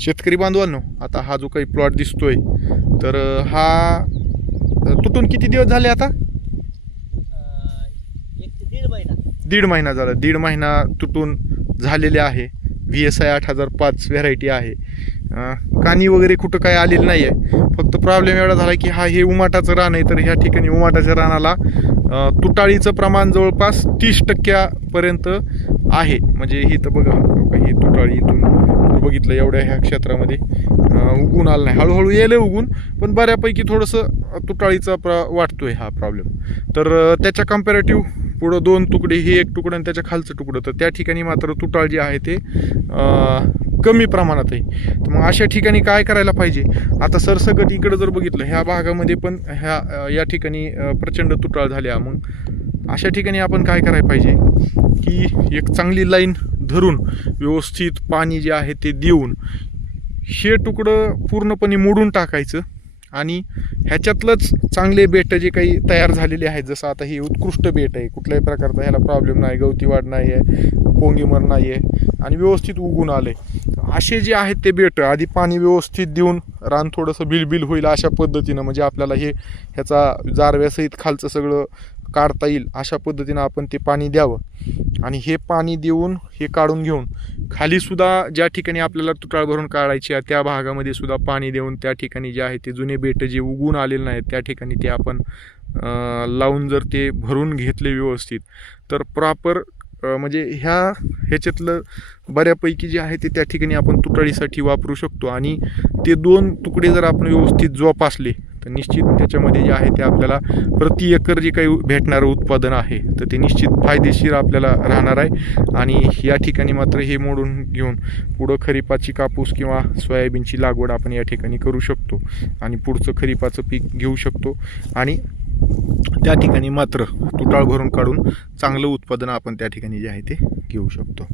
शेतकरी बांधवांनो, आता हा जो काही प्लॉट दिसतोय तर हा तुटून किती दिवस झाले आता? 1 ते 1.5 महिना. दीड महिना झाला. दीड महिना तुटून झालेले आहे. VSI 8005 व्हेरायटी आहे. कानी वगैरे कुठं काय आलेलं नाही आहे. फक्त प्रॉब्लेम एवढा झाला की हे उमाटाचं रान आहे. तर ह्या ठिकाणी उमाटाच्या रानाला तुटाळीचं प्रमाण जवळपास 30% आहे. म्हणजे ही तर बघा, ही तुटाळी इथून बघितलं एवढ्या ह्या क्षेत्रामध्ये उगून आलं नाही. हळूहळू येईल उगून, पण बऱ्यापैकी थोडंसं तुटाळीचा वाटतोय हा प्रॉब्लेम. तर त्याच्या कम्पॅरेटिव्ह पुढं 2 तुकडे, हे एक तुकडं आणि त्याच्या खालचं तुकडं, तर त्या ठिकाणी मात्र तुटाळ जे आहे ते कमी प्रमाणात आहे. तर मग अशा ठिकाणी काय करायला पाहिजे? आता सरसकट इकडं जर बघितलं, ह्या भागामध्ये पण या ठिकाणी प्रचंड तुटाळ झाल्या. मग अशा ठिकाणी आपण काय करायला पाहिजे की एक चांगली लाईन धरून व्यवस्थित पाणी जे आहे ते देऊन हे तुकडं पूर्णपणे मोडून टाकायचं आणि ह्याच्यातलंच चांगले बेट जे काही तयार झालेले आहेत, जसं आता हे उत्कृष्ट बेट आहे, कुठल्याही प्रकारचा ह्याला प्रॉब्लेम नाही, गवती वाढ नाही आहे, पोंगीमर नाही आहे आणि व्यवस्थित उगून आले, असे जे आहेत ते बेट आधी पाणी व्यवस्थित देऊन रान थोडंसं बिलबिल होईल अशा पद्धतीनं, म्हणजे आपल्याला ह्याचा जारव्यासहित खालचं सगळं काढता येईल अशा पद्धतीनं आपण ते पाणी द्यावं. आणि हे पाणी देऊन हे काढून घेऊन खालीसुद्धा ज्या ठिकाणी आपल्याला तुटाळ भरून काढायची आहे त्या भागामध्ये सुद्धा पाणी देऊन त्या ठिकाणी जे आहे ते जुने बेट जे उगून आलेले नाहीत त्या ठिकाणी ते आपण लावून जर ते भरून घेतले व्यवस्थित, तर प्रॉपर म्हणजे ह्याच्यातलं बऱ्यापैकी जे आहे ते त्या ठिकाणी आपण तुटाळीसाठी वापरू शकतो. आणि ते 2 तुकडे जर आपण व्यवस्थित जोपासले तर निश्चित त्याच्यामध्ये जे आहे ते आपल्याला प्रति एकर जे काही भेटणारं उत्पादन आहे तर ते निश्चित फायदेशीर आपल्याला राहणार आहे. आणि या ठिकाणी मात्र हे मोडून घेऊन पुढं खरीपाची कापूस किंवा सोयाबीनची लागवड आपण या ठिकाणी करू शकतो आणि पुढचं खरीपाचं पीक घेऊ शकतो. आणि त्या ठिकाणी मात्र तुटाळ भरून काढून चांगलं उत्पादन आपण त्या ठिकाणी जे आहे ते घेऊ शकतो.